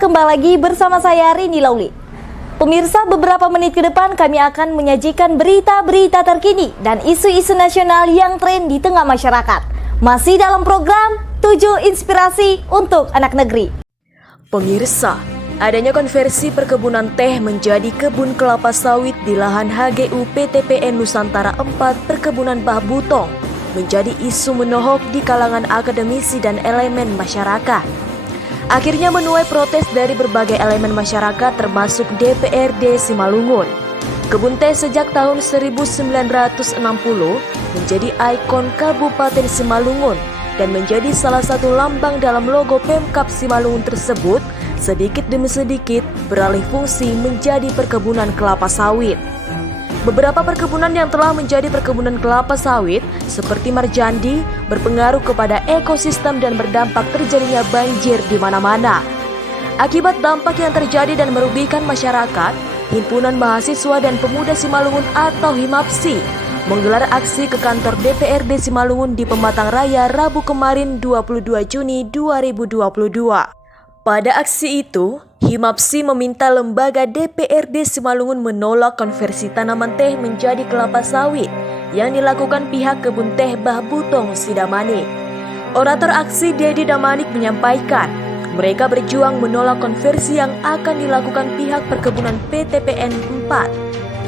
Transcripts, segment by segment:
kembali lagi bersama saya Rini Lauli. Pemirsa, beberapa menit ke depan kami akan menyajikan berita-berita terkini dan isu-isu nasional yang tren di tengah masyarakat. Masih dalam program 7 Inspirasi untuk Anak Negeri. Pemirsa, adanya konversi perkebunan teh menjadi kebun kelapa sawit di lahan HGU PTPN Nusantara 4 Perkebunan Bah Butong menjadi isu menohok di kalangan akademisi dan elemen masyarakat. Akhirnya menuai protes dari berbagai elemen masyarakat termasuk DPRD Simalungun. Kebun teh sejak tahun 1960 menjadi ikon Kabupaten Simalungun dan menjadi salah satu lambang dalam logo Pemkab Simalungun tersebut sedikit demi sedikit beralih fungsi menjadi perkebunan kelapa sawit. Beberapa perkebunan yang telah menjadi perkebunan kelapa sawit seperti Marjandi berpengaruh kepada ekosistem dan berdampak terjadinya banjir di mana-mana. Akibat dampak yang terjadi dan merugikan masyarakat, Himpunan Mahasiswa dan Pemuda Simalungun atau HIMAPSI menggelar aksi ke kantor DPRD Simalungun di Pematang Raya Rabu kemarin 22 Juni 2022. Pada aksi itu, HIMAPSI meminta lembaga DPRD Simalungun menolak konversi tanaman teh menjadi kelapa sawit yang dilakukan pihak kebun teh Bah Butong Sidamanik. Orator aksi Dedi Damanik menyampaikan, mereka berjuang menolak konversi yang akan dilakukan pihak perkebunan PTPN 4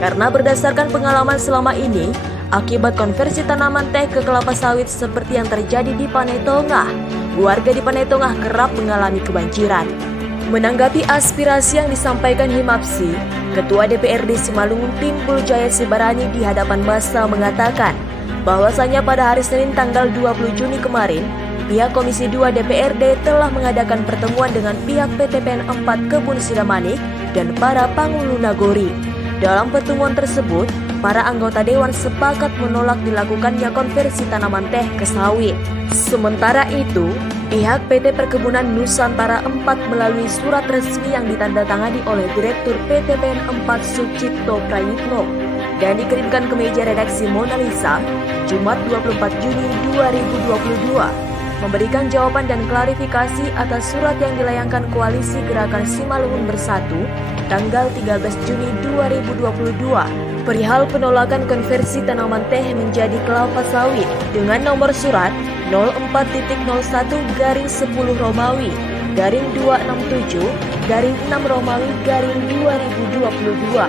karena berdasarkan pengalaman selama ini, akibat konversi tanaman teh ke kelapa sawit seperti yang terjadi di Panai Tengah, warga di Panai Tengah kerap mengalami kebanjiran. Menanggapi aspirasi yang disampaikan HIMAPSI, Ketua DPRD Simalungun Timbul Jaya Sibarani di hadapan massa mengatakan bahwasanya pada hari Senin tanggal 20 Juni kemarin, pihak Komisi 2 DPRD telah mengadakan pertemuan dengan pihak PTPN 4 Kebun Sidamanik dan para Panghulu Nagori. Dalam pertemuan tersebut, para anggota dewan sepakat menolak dilakukannya konversi tanaman teh ke sawit. Sementara itu, pihak PT Perkebunan Nusantara 4 melalui surat resmi yang ditandatangani oleh Direktur PTPN 4 Sucipto Prayitno dan dikirimkan ke meja redaksi Mona Lisa, Jumat 24 Juni 2022, memberikan jawaban dan klarifikasi atas surat yang dilayangkan Koalisi Gerakan Simalungun Bersatu tanggal 13 Juni 2022 perihal penolakan konversi tanaman teh menjadi kelapa sawit dengan nomor surat 04.01/10 Romawi _267/6 Romawi _2022.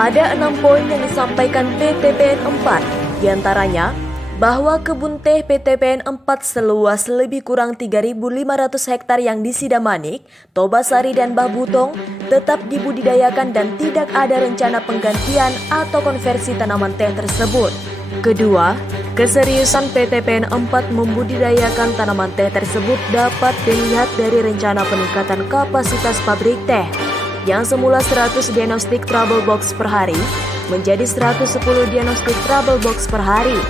Ada 6 poin yang disampaikan PTPN 4, diantaranya bahwa kebun teh PTPN 4 seluas lebih kurang 3.500 hektar yang di Sidamanik, Tobasari dan Bah Butong tetap dibudidayakan dan tidak ada rencana penggantian atau konversi tanaman teh tersebut. Kedua, keseriusan PTPN 4 membudidayakan tanaman teh tersebut dapat dilihat dari rencana peningkatan kapasitas pabrik teh yang semula 100 diagnostik trouble box per hari menjadi 110 diagnostik trouble box per hari.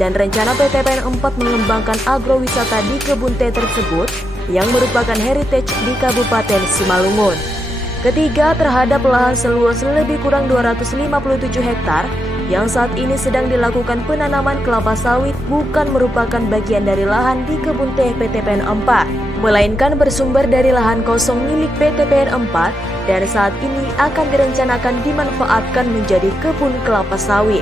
Dan rencana PTPN 4 mengembangkan agrowisata di kebun teh tersebut yang merupakan heritage di Kabupaten Simalungun. Ketiga, terhadap lahan seluas lebih kurang 257 hektar yang saat ini sedang dilakukan penanaman kelapa sawit bukan merupakan bagian dari lahan di kebun teh PTPN 4, melainkan bersumber dari lahan kosong milik PTPN 4 dan saat ini akan direncanakan dimanfaatkan menjadi kebun kelapa sawit.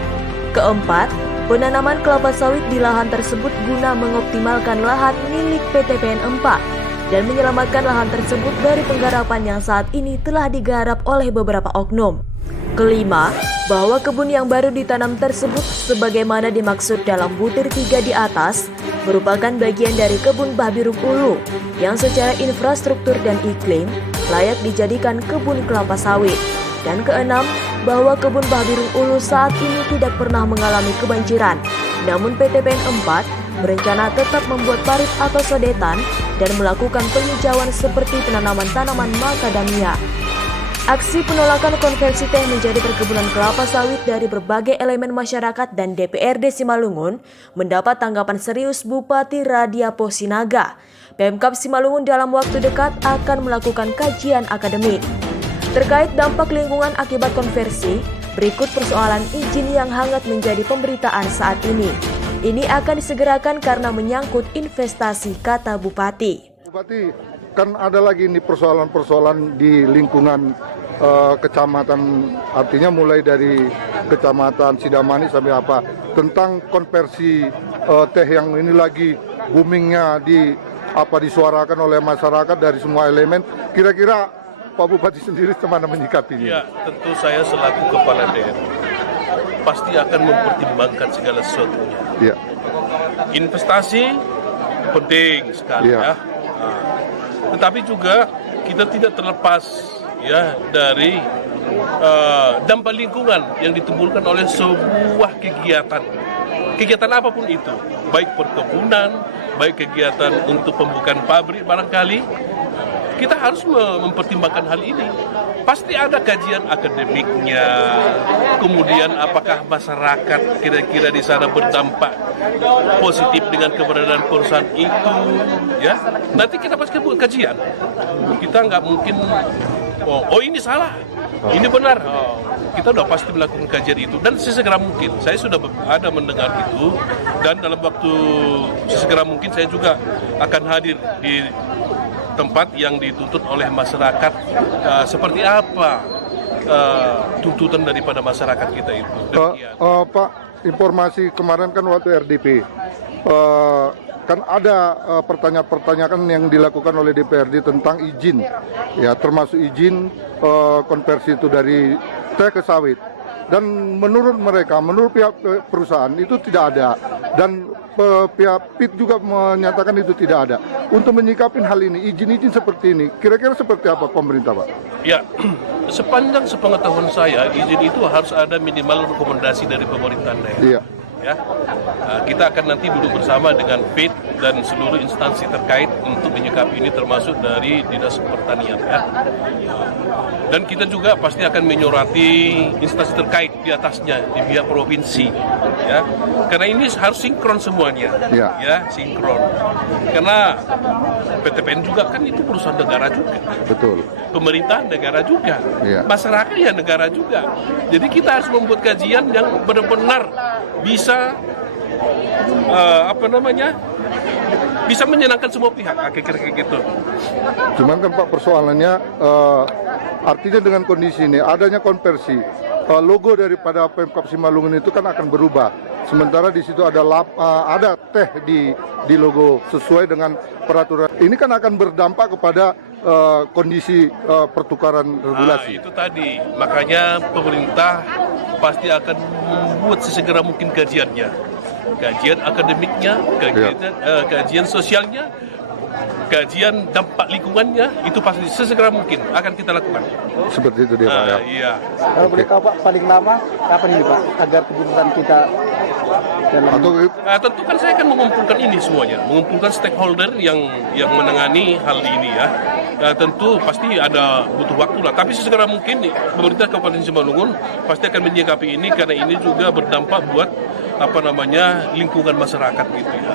Keempat, penanaman kelapa sawit di lahan tersebut guna mengoptimalkan lahan milik PTPN 4 dan menyelamatkan lahan tersebut dari penggarapan yang saat ini telah digarap oleh beberapa oknum. Kelima, bahwa kebun yang baru ditanam tersebut sebagaimana dimaksud dalam butir 3 di atas merupakan bagian dari kebun Bah Biruk Ulu yang secara infrastruktur dan iklim layak dijadikan kebun kelapa sawit. Dan keenam, bahwa kebun Bah Biruk Ulu saat ini tidak pernah mengalami kebanjiran. Namun PTPN 4 berencana tetap membuat parit atau sodetan dan melakukan penghijauan seperti penanaman tanaman macadamia. Aksi penolakan konversi teh menjadi perkebunan kelapa sawit dari berbagai elemen masyarakat dan DPRD Simalungun mendapat tanggapan serius Bupati Radia Posinaga. Pemkab Simalungun dalam waktu dekat akan melakukan kajian akademik. Terkait dampak lingkungan akibat konversi, berikut persoalan izin yang hangat menjadi pemberitaan saat ini. Ini akan disegerakan karena menyangkut investasi, kata Bupati. Bupati, kan ada lagi ini persoalan-persoalan di lingkungan kecamatan, artinya mulai dari kecamatan Sidamani sampai apa, tentang konversi teh yang ini lagi boomingnya disuarakan oleh masyarakat dari semua elemen. Kira-kira Pak Bupati sendiri bagaimana menyikapinya? Ya, tentu saya selaku kepala daerah pasti akan mempertimbangkan segala sesuatunya. Ya. Investasi penting sekali Ya. ya. Nah, tetapi juga kita tidak terlepas ya dari dampak lingkungan yang ditimbulkan oleh sebuah kegiatan. Kegiatan apapun itu, baik perkebunan, baik kegiatan untuk pembukaan pabrik barangkali, kita harus mempertimbangkan hal ini. Pasti ada kajian akademiknya, kemudian apakah masyarakat kira-kira di sana berdampak positif dengan keberadaan perusahaan itu, ya. Nanti kita pasti buat kajian. Kita nggak mungkin, oh ini salah, ini benar. Oh, kita udah pasti melakukan kajian itu dan sesegera mungkin. Saya sudah ada mendengar itu dan dalam waktu sesegera mungkin saya juga akan hadir di tempat yang dituntut oleh masyarakat, seperti apa tuntutan daripada masyarakat kita itu. Pak, informasi kemarin kan waktu RDP, kan ada pertanyaan-pertanyaan yang dilakukan oleh DPRD tentang izin, ya termasuk izin konversi itu dari teh ke sawit. Dan menurut mereka, menurut pihak perusahaan itu tidak ada, dan pihak PIT juga menyatakan itu tidak ada. Untuk menyikapi hal ini, izin-izin seperti ini, kira-kira seperti apa pemerintah, Pak? Ya, sepanjang sepengetahuan saya, izin itu harus ada minimal rekomendasi dari pemerintahan daerah. Iya. Ya, kita akan nanti duduk bersama dengan PIT dan seluruh instansi terkait untuk menyikapi ini, termasuk dari Dinas Pertanian. Ya. Dan kita juga pasti akan menyurati instansi terkait di atasnya, di pihak provinsi. Ya, karena ini harus sinkron semuanya. Ya, sinkron. Karena PTPN juga kan itu perusahaan negara juga. Betul. Pemerintahan negara juga. Ya. Masyarakat ya negara juga. Jadi kita harus membuat kajian yang benar-benar bisa bisa menyenangkan semua pihak, kira-kira gitu. Cuman kan Pak, persoalannya artinya dengan kondisi ini adanya konversi, logo daripada Pemkab Simalungun itu kan akan berubah. Sementara di situ ada teh di logo sesuai dengan peraturan. Ini kan akan berdampak kepada kondisi pertukaran regulasi. Itu tadi, makanya pemerintah pasti akan membuat sesegera mungkin kajiannya, kajian akademiknya, kajian sosialnya, kajian dampak lingkungannya, itu pasti sesegera mungkin akan kita lakukan. Seperti itu dia, Pak. Ya. Iya. Kalau boleh tahu Pak, paling lama kapan ini Pak, agar keputusan kita dalam... Tentu kan saya akan mengumpulkan ini semuanya, mengumpulkan stakeholder yang menangani hal ini ya. Tentu pasti ada butuh waktu lah, tapi sesegera mungkin pemerintah Kabupaten Simalungun pasti akan menyikapi ini, karena ini juga berdampak buat lingkungan masyarakat gitu ya.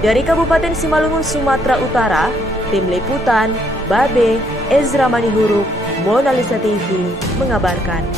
Dari Kabupaten Simalungun, Sumatera Utara, tim liputan Babe, Ezra Manihuruk, Mona Lisa TV mengabarkan.